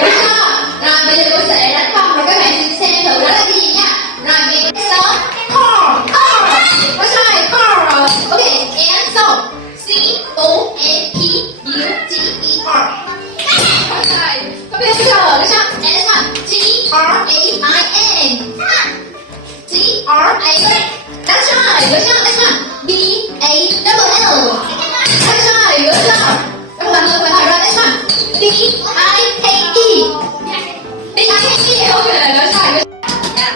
Đúng chưa? Rồi bây giờ cô sẽ đánh vòng rồi các bạn xem thử đó là cái gì nha. Rồi mình sẽ car, car. What's right? Car. Okay, and so C-O-N-P-U-T-E-R. Rồi, có biết chưa? Được chưa? And this one, T-R-A-I-N. T-R-A. That's right. Good job. That's right. B-A-L-L. That's right. Good job. Các bạn ơi, rồi that's right. B-I-K-E. B-I-K-E. Okay, that's right. Yeah.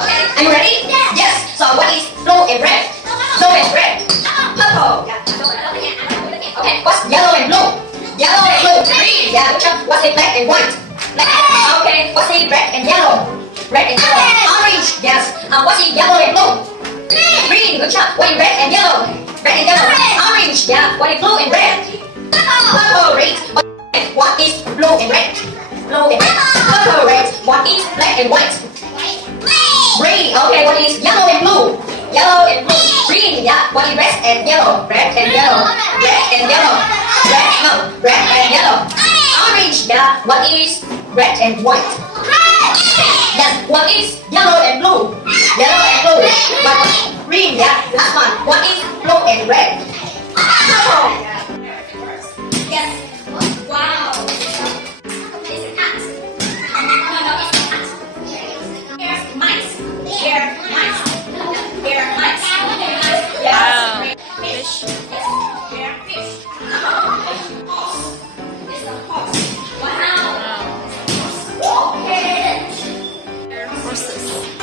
Okay. Are you ready? Yes. So what is blue and red? Blue and red. Purple. Yeah. Okay. What's yellow and blue? Yellow and blue. Green. Yeah. Good job. What's it black and white? Black. Okay. What's it red and yellow? Red and yellow. Orange. Yes. What's it yellow and blue? Green. Good job. What is red and yellow? Red and yellow. Orange. Yeah. What is blue and red? Purple. Red. What is blue and red? Blue and red. Purple. Red. What is black and white? Green. Okay. What is yellow and blue? Yellow and blue. Green. Yeah. What is red and yellow? Red and yellow. Red and yellow. Red. No. Red and yellow. Orange. Yeah. What is red and white? Yes. What is yellow and blue? Yellow and blue. What? Green. Yeah. Last one. What is blue and red? Purple. Yes. Wow. Wow. Fish. Wow. Horses.